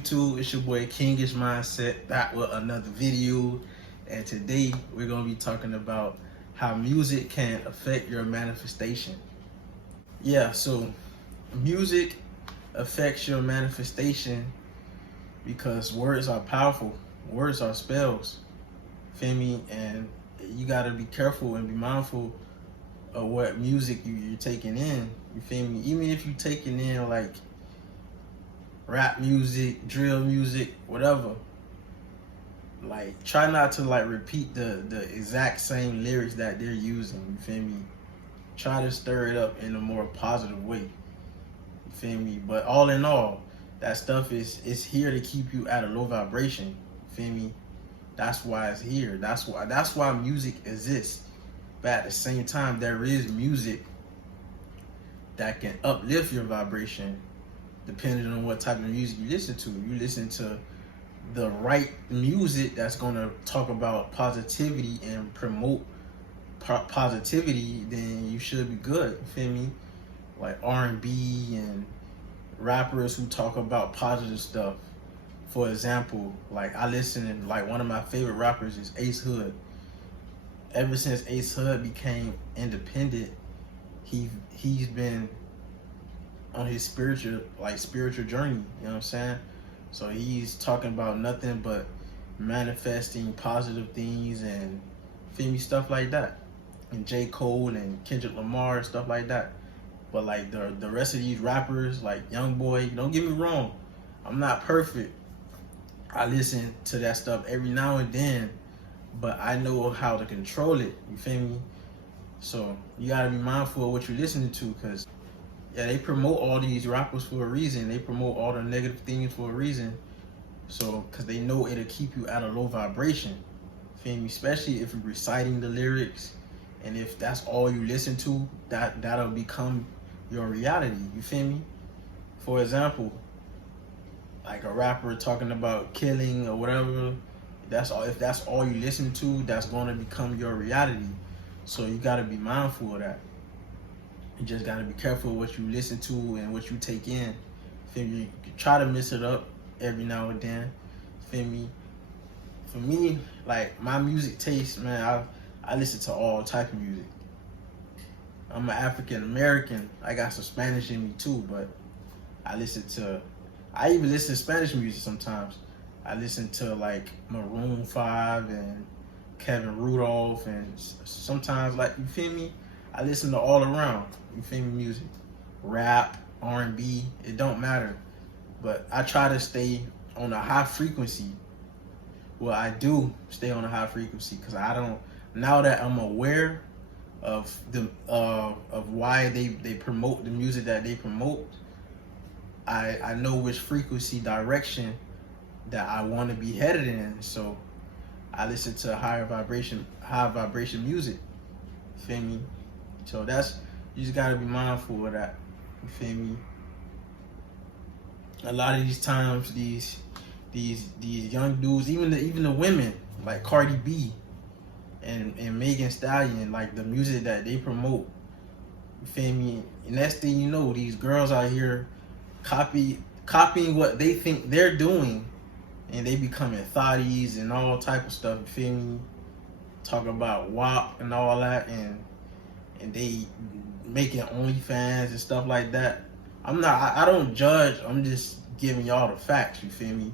YouTube? It's your boy Kingish Mindset, back with another video. And today we're gonna be talking about how music can affect your manifestation. Yeah, so music affects your manifestation because words are powerful. Words are spells. Feel me? And you gotta be careful and be mindful of what music you're taking in. You feel me? Even if you're taking in like rap music, drill music, whatever, like try not to like repeat the exact same lyrics that they're using. You feel me? Try to stir it up in a more positive way. You feel me? But all in all, that stuff is here to keep you at a low vibration. You feel me? That's why it's here. That's why music exists. But at the same time, there is music that can uplift your vibration depending on what type of music you listen to. You listen to the right music that's going to talk about positivity and promote positivity, then you should be good. You feel me? Like R&B and rappers who talk about positive stuff. For example, like I listen, like one of my favorite rappers is Ace Hood. Ever since Ace Hood became independent, he's been on his spiritual journey, you know what I'm saying? So he's talking about nothing but manifesting positive things and feel me, stuff like that. And J. Cole and Kendrick Lamar, stuff like that. But like the rest of these rappers, like Young Boy, don't get me wrong, I'm not perfect. I listen to that stuff every now and then, but I know how to control it, you feel me? So you gotta be mindful of what you're listening to, because yeah, they promote all these rappers for a reason. They promote all the negative things for a reason. So, because they know it'll keep you at a low vibration. Feel me? Especially if you're reciting the lyrics, and if that's all you listen to, that'll become your reality. You feel me? For example, like a rapper talking about killing or whatever, that's all. If that's all you listen to, that's going to become your reality. So you got to be mindful of that. You just gotta be careful what you listen to and what you take in. Feel me? You try to mix it up every now and then. Feel me? For me, like my music taste, man, I listen to all type of music. I'm an African American. I got some Spanish in me too, but I even listen to Spanish music sometimes. I listen to like Maroon 5 and Kevin Rudolph, and sometimes, like, you feel me, I listen to all around, you feel me, music, rap, R&B, it don't matter. But I try to stay on a high frequency. Well, I do stay on a high frequency because I don't, now that I'm aware of the of why they promote the music that they promote, I know which frequency direction that I want to be headed in. So I listen to high vibration music. You feel me? So you just gotta be mindful of that. You feel me? A lot of these times, these young dudes, even the women like Cardi B and Megan Thee Stallion, like the music that they promote. You feel me? And next thing you know, these girls out here copying what they think they're doing, and they becoming thotties and all type of stuff. You feel me? Talk about WAP and all that, and they making OnlyFans and stuff like that. I don't judge. I'm just giving y'all the facts. You feel me?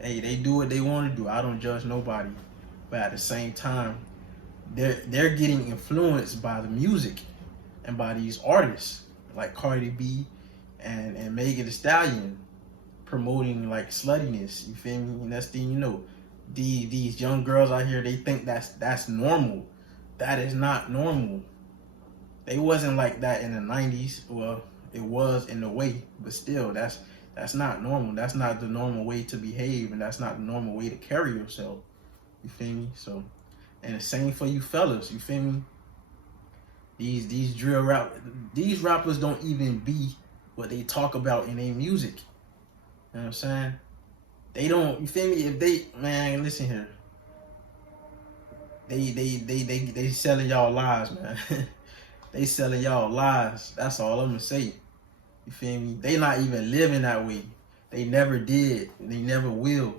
Hey, they do what they want to do. I don't judge nobody. But at the same time, they're getting influenced by the music and by these artists like Cardi B and Megan Thee Stallion, promoting like sluttiness. You feel me? And that's the thing, you know, these young girls out here, they think that's normal. That is not normal. They wasn't like that in the 90s. Well, it was in a way, but still, that's not normal. That's not the normal way to behave, and that's not the normal way to carry yourself. You feel me? So, and the same for you fellas. You feel me? These rappers don't even be what they talk about in their music. You know what I'm saying? They don't. You feel me? If they, man, listen here. They selling y'all lies, man. They selling y'all lies. That's all I'm gonna say. You feel me? They not even living that way. They never did. They never will.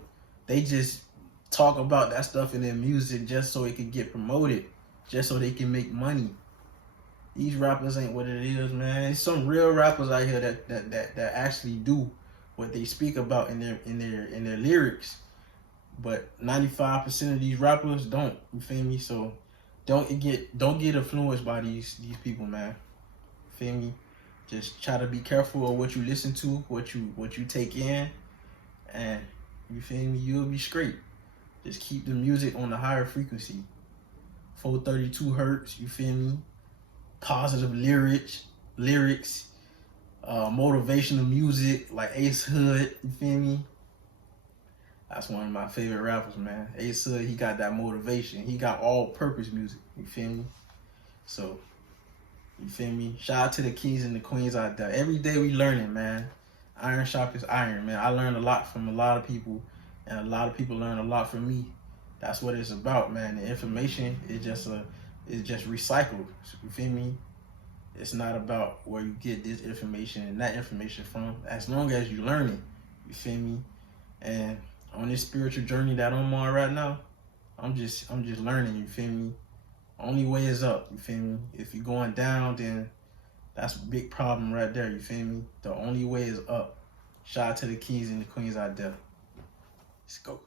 They just talk about that stuff in their music just so it can get promoted, just so they can make money. These rappers ain't what it is, man. There's some real rappers out here that actually do what they speak about in their lyrics. But 95% of these rappers don't. You feel me? So don't get influenced by these people, man. Feel me? Just try to be careful of what you listen to, what you take in, and you feel me? You'll be straight. Just keep the music on the higher frequency. 432 hertz, you feel me? Positive lyrics, motivational music like Ace Hood, you feel me? That's one of my favorite rappers, man. Ace Hood, he got that motivation. He got all-purpose music, you feel me? So, you feel me? Shout out to the kings and the queens out there. Every day we learning, man. Iron sharpens iron, man. I learned a lot from a lot of people, and a lot of people learn a lot from me. That's what it's about, man. The information is just recycled. You feel me? It's not about where you get this information and that information from. As long as you learn it, you feel me? And on this spiritual journey that I'm on right now, I'm just learning. You feel me? Only way is up. You feel me? If you're going down, then that's a big problem right there. You feel me? The only way is up. Shout out to the kings and the queens out there. Let's go.